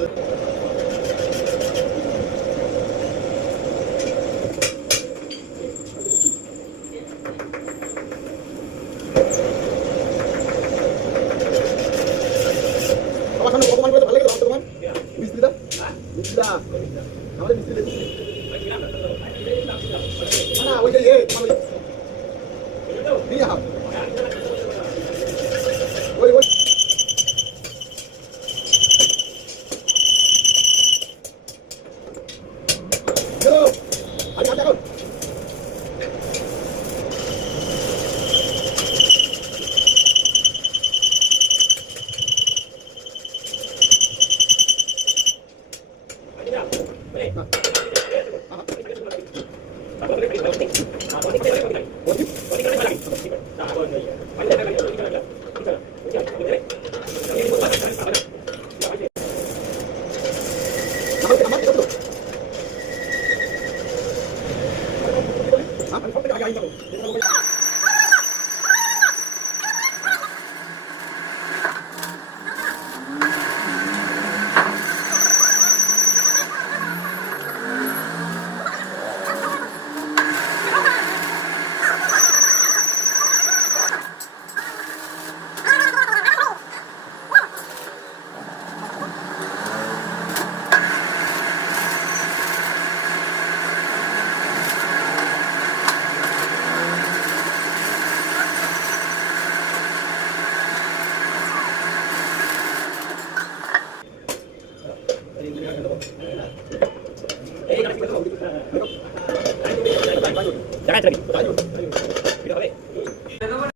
আমার সামনে অপমান করে ভালো লাগে তোমার মিস্ত্রিটা মিস্ত্রিটা আমাদের মিস্ত্রি না ওই যে দিয়ে হাত ওই ওই চলো আরে হাত দেখো Nah.